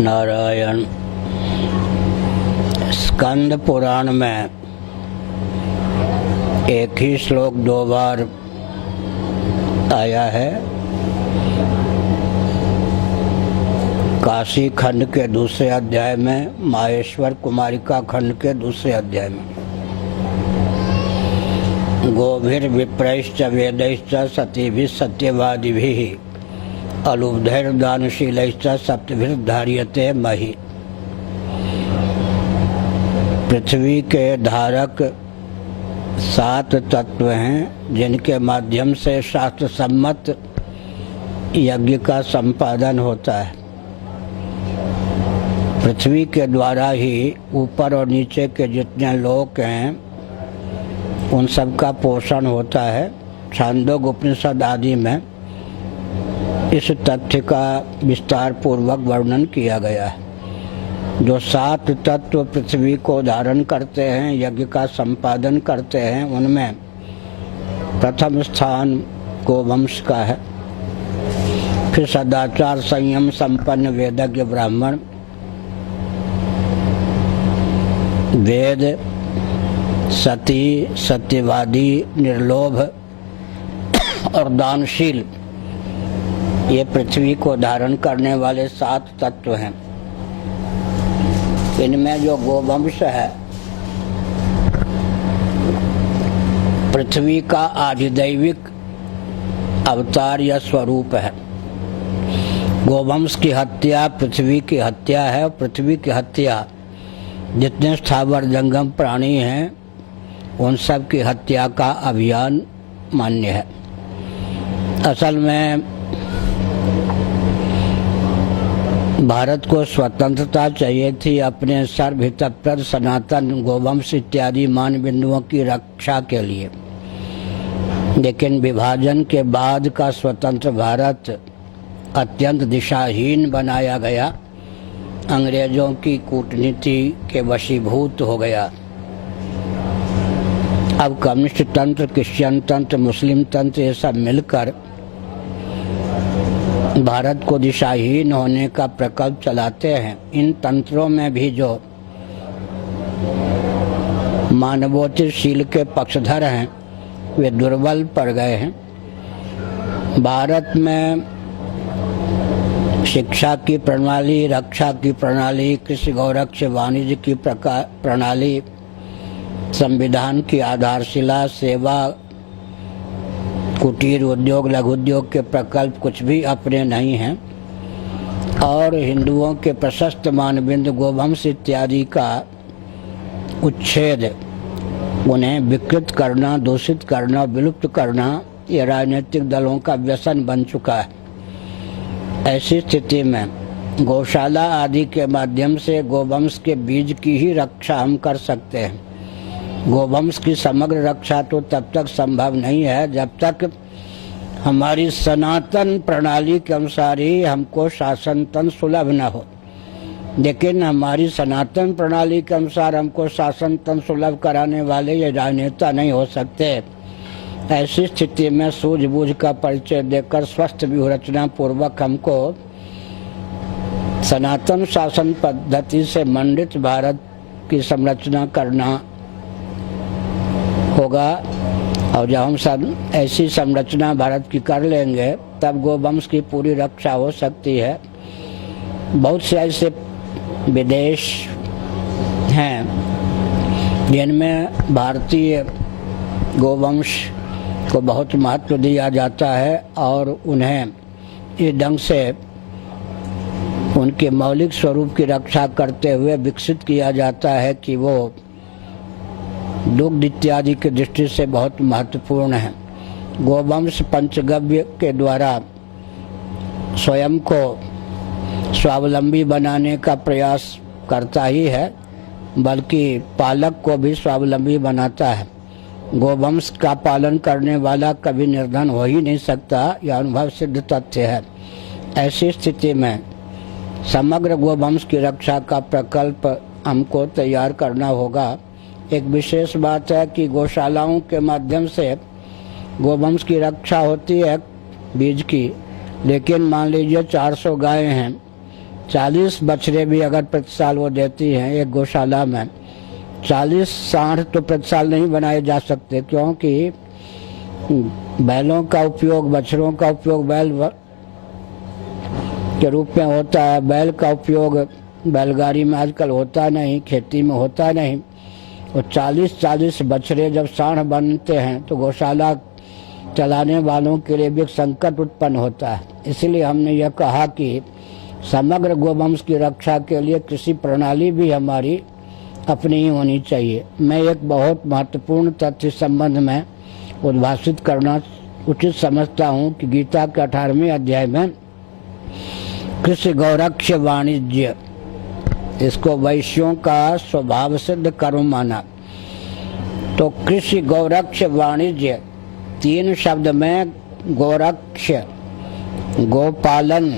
नारायण। स्कंद पुराण में एक ही श्लोक 2 बार आया है। काशी खंड के दूसरे अध्याय में, माहेश्वर कुमारिका खंड के दूसरे अध्याय में। गोभिर विप्रैश्च वेदैश्च सतीभिः सत्यवादिभिः अलुब्धैर दानशीलैश्च सप्तभिः धार्यते महि। पृथ्वी के धारक 7 तत्व हैं जिनके माध्यम से शास्त्र सम्मत यज्ञ का संपादन होता है। पृथ्वी के द्वारा ही ऊपर और नीचे के जितने लोक हैं उन सब का पोषण होता है। छांदोग्य उपनिषद आदि में इस तथ्य का विस्तार पूर्वक वर्णन किया गया है। जो 7 तत्व पृथ्वी को धारण करते हैं, यज्ञ का संपादन करते हैं, उनमें प्रथम स्थान गोवंश का है। फिर सदाचार संयम संपन्न वेदज्ञ ब्राह्मण, वेद, सती, सत्यवादी, निर्लोभ और दानशील, ये पृथ्वी को धारण करने वाले 7 तत्व हैं। इनमें जो गोवंश है पृथ्वी का आधिदैविक अवतार या स्वरूप है। गोवंश की हत्या पृथ्वी की हत्या है। और पृथ्वी की हत्या जितने स्थावर जंगम प्राणी हैं उन सब की हत्या का अभियान मान्य है। असल में भारत को स्वतंत्रता चाहिए थी अपने सर्वहितप्रद सनातन गोवंश इत्यादि मान बिंदुओं की रक्षा के लिए, लेकिन विभाजन के बाद का स्वतंत्र भारत अत्यंत दिशाहीन बनाया गया। अंग्रेजों की कूटनीति के वशीभूत हो गया। अब कम्युनिस्ट तंत्र, क्रिश्चियन तंत्र, मुस्लिम तंत्र, ये सब मिलकर भारत को दिशाहीन होने का प्रकल्प चलाते हैं। इन तंत्रों में भी जो मानवोचितशील के पक्षधर हैं वे दुर्बल पड़ गए हैं। भारत में शिक्षा की प्रणाली, रक्षा की प्रणाली, कृषि गौरक्ष, वाणिज्य की प्रणाली, संविधान की आधारशिला, सेवा, कुटीर उद्योग, लघु उद्योग के प्रकल्प कुछ भी अपने नहीं हैं। और हिंदुओं के प्रशस्त मानबिंद गोवंश इत्यादि का उच्छेद, उन्हें विकृत करना, दूषित करना, विलुप्त करना, ये राजनीतिक दलों का व्यसन बन चुका है। ऐसी स्थिति में गौशाला आदि के माध्यम से गोवंश के बीज की ही रक्षा हम कर सकते हैं। गोवंश की समग्र रक्षा तो तब तक संभव नहीं है जब तक हमारी सनातन प्रणाली के अनुसार ही हमको शासन तंत्र सुलभ न हो। लेकिन हमारी सनातन प्रणाली के अनुसार हमको शासन तंत्र सुलभ कराने वाले ये राजनेता नहीं हो सकते। ऐसी स्थिति में सूझबूझ का परिचय देकर स्वस्थ व्यूहरचना पूर्वक हमको सनातन शासन पद्धति से मंडित भारत की संरचना करना होगा। और जब हम सब ऐसी संरचना भारत की कर लेंगे तब गोवंश की पूरी रक्षा हो सकती है। बहुत से ऐसे विदेश हैं जिनमें भारतीय गोवंश को बहुत महत्व दिया जाता है और उन्हें इस ढंग से उनके मौलिक स्वरूप की रक्षा करते हुए विकसित किया जाता है कि वो दुग्ध इत्यादि की दृष्टि से बहुत महत्वपूर्ण है। गोवंश पंचगव्य के द्वारा स्वयं को स्वावलंबी बनाने का प्रयास करता ही है, बल्कि पालक को भी स्वावलंबी बनाता है। गोवंश का पालन करने वाला कभी निर्धन हो ही नहीं सकता, यह अनुभव सिद्ध तथ्य है। ऐसी स्थिति में समग्र गोवंश की रक्षा का प्रकल्प हमको तैयार करना होगा। एक विशेष बात है कि गौशालाओं के माध्यम से गोवंश की रक्षा होती है बीज की, लेकिन मान लीजिए 400 गायें हैं, 40 बछड़े भी अगर प्रति साल वो देती हैं एक गौशाला में, 40 सांड तो प्रति साल नहीं बनाए जा सकते, क्योंकि बैलों का उपयोग, बछड़ों का उपयोग बैल के रूप में होता है। बैल का उपयोग बैलगाड़ी में आजकल होता नहीं, खेती में होता नहीं। और 40-40 बछड़े जब सांड बनते हैं तो गौशाला चलाने वालों के लिए भी एक संकट उत्पन्न होता है। इसलिए हमने यह कहा कि समग्र गोवंश की रक्षा के लिए कृषि प्रणाली भी हमारी अपनी ही होनी चाहिए। मैं एक बहुत महत्वपूर्ण तथ्य संबंध में उद्भाषित करना उचित समझता हूँ कि गीता के 18वें अध्याय में कृषि गौरक्ष वाणिज्य, इसको वैश्यों का स्वभाव सिद्ध कर्म माना। तो कृषि गौरक्ष वाणिज्य 3 शब्द में गौरक्ष, गोपालन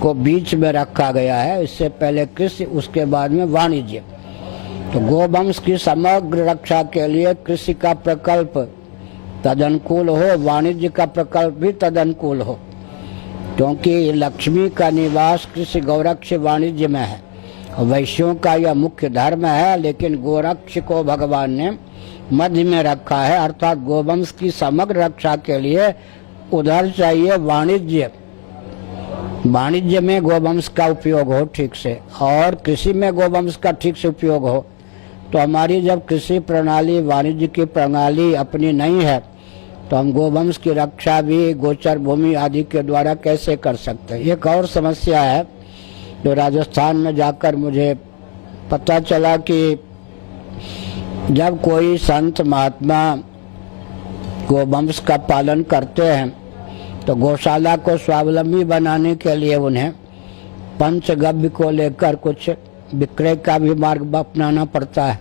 को बीच में रखा गया है। इससे पहले कृषि, उसके बाद में वाणिज्य। तो गोवंश की समग्र रक्षा के लिए कृषि का प्रकल्प तदनुकूल हो, वाणिज्य का प्रकल्प भी तदनुकूल हो, क्योंकि लक्ष्मी का निवास कृषि गौरक्ष वाणिज्य में है। वैश्यों का यह मुख्य धर्म है, लेकिन गोरक्ष को भगवान ने मध्य में रखा है, अर्थात गोवंश की समग्र रक्षा के लिए उधर चाहिए वाणिज्य। वाणिज्य में गोवंश का उपयोग हो ठीक से, और कृषि में गोवंश का ठीक से उपयोग हो। तो हमारी जब कृषि प्रणाली, वाणिज्य की प्रणाली अपनी नहीं है, तो हम गोवंश की रक्षा भी गोचर भूमि आदि के द्वारा कैसे कर सकते हैं। एक और समस्या है जो राजस्थान में जाकर मुझे पता चला कि जब कोई संत महात्मा गोवंश का पालन करते हैं तो गौशाला को स्वावलंबी बनाने के लिए उन्हें पंचगव्य को लेकर कुछ विक्रय का भी मार्ग अपनाना पड़ता है।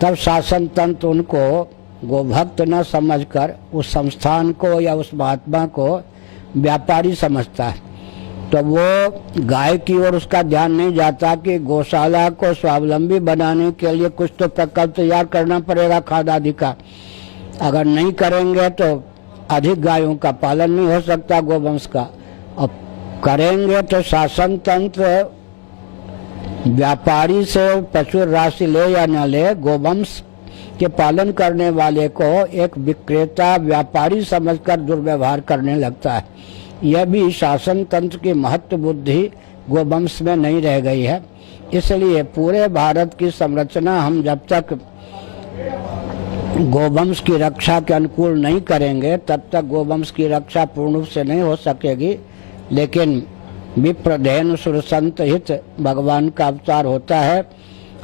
तब शासन तंत्र उनको गोभक्त न समझकर उस संस्थान को या उस महात्मा को व्यापारी समझता है। तो वो गाय की ओर उसका ध्यान नहीं जाता कि गौशाला को स्वावलंबी बनाने के लिए कुछ तो प्रकल्प तैयार करना पड़ेगा खाद आदि का। अगर नहीं करेंगे तो अधिक गायों का पालन नहीं हो सकता गोवंश का, और करेंगे तो शासन तंत्र व्यापारी से प्रचुर राशि ले या न ले, गोवंश के पालन करने वाले को एक विक्रेता व्यापारी समझकर दुर्व्यवहार करने लगता है। यह भी शासन तंत्र की महत्व बुद्धि गोवंश में नहीं रह गई है। इसलिए पूरे भारत की संरचना हम जब तक गोवंश की रक्षा के अनुकूल नहीं करेंगे तब तक गोवंश की रक्षा पूर्ण रूप से नहीं हो सकेगी। लेकिन विप्रधेनु सुरसंत हित भगवान का अवतार होता है।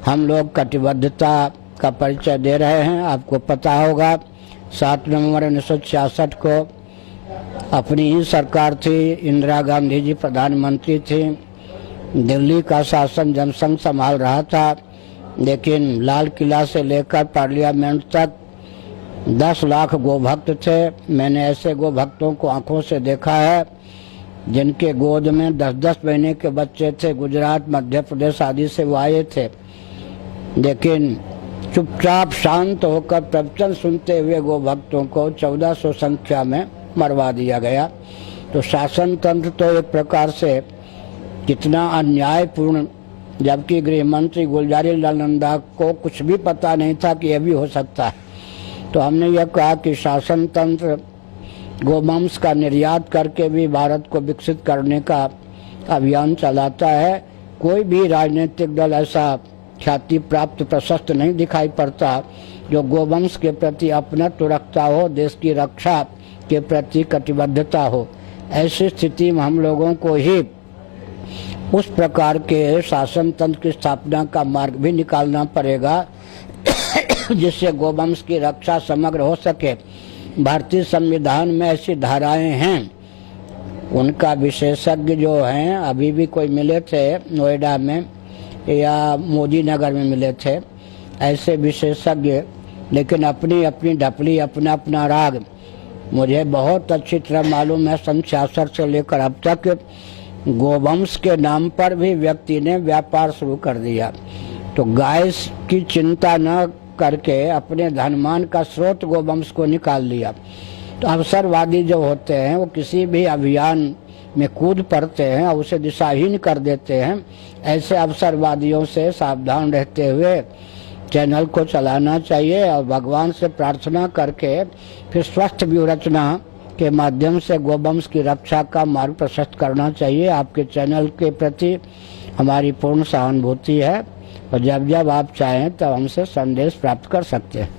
हम लोग कटिबद्धता का परिचय दे रहे हैं। आपको पता होगा 7 नवंबर 1966 को अपनी ही सरकार थी, इंदिरा गांधी जी प्रधानमंत्री थी, दिल्ली का शासन जनसंघ संभाल रहा था, लेकिन लाल किला से लेकर पार्लियामेंट तक 10 लाख गोभक्त थे। मैंने ऐसे गोभक्तों को आंखों से देखा है जिनके गोद में 10-10 महीने के बच्चे थे। गुजरात, मध्य प्रदेश आदि से वो आए थे, लेकिन चुपचाप शांत होकर प्रवचन सुनते हुए गोभक्तों को 1400 संख्या में मरवा दिया गया। तो शासन तंत्र तो एक प्रकार से कितना अन्यायपूर्ण, जबकि गृह मंत्री गुलजारीलाल नंदा को कुछ भी पता नहीं था कि यह भी हो सकता है। तो हमने यह कहा कि शासन तंत्र गोवंश का निर्यात करके भी भारत को विकसित करने का अभियान चलाता है। कोई भी राजनीतिक दल ऐसा ख्याति प्राप्त प्रशस्त नहीं दिखाई पड़ता जो गोवंश के प्रति अपनत्व रखता हो, देश की रक्षा के प्रति कटिबद्धता हो। ऐसी स्थिति में हम लोगों को ही उस प्रकार के शासन तंत्र की स्थापना का मार्ग भी निकालना पड़ेगा जिससे गोवंश की रक्षा समग्र हो सके। भारतीय संविधान में ऐसी धाराएं हैं, उनका विशेषज्ञ जो हैं, अभी भी कोई मिले थे नोएडा में या मोदी नगर में मिले थे ऐसे विशेषज्ञ, लेकिन अपनी अपनी ढपली, अपना अपना राग मुझे बहुत अच्छी तरह मालूम है। सन 66 से लेकर अब तक गोवंश के नाम पर भी व्यक्ति ने व्यापार शुरू कर दिया। तो गाय की चिंता न करके अपने धनमान का स्रोत गोवंश को निकाल लिया। तो अवसरवादी जो होते हैं वो किसी भी अभियान में कूद पड़ते हैं और उसे दिशाहीन कर देते हैं। ऐसे अवसरवादियों से सावधान रहते हुए चैनल को चलाना चाहिए और भगवान से प्रार्थना करके फिर स्वस्थ व्यूहरचना के माध्यम से गोवंश की रक्षा का मार्ग प्रशस्त करना चाहिए। आपके चैनल के प्रति हमारी पूर्ण सहानुभूति है और जब जब आप चाहें तब हमसे संदेश प्राप्त कर सकते हैं।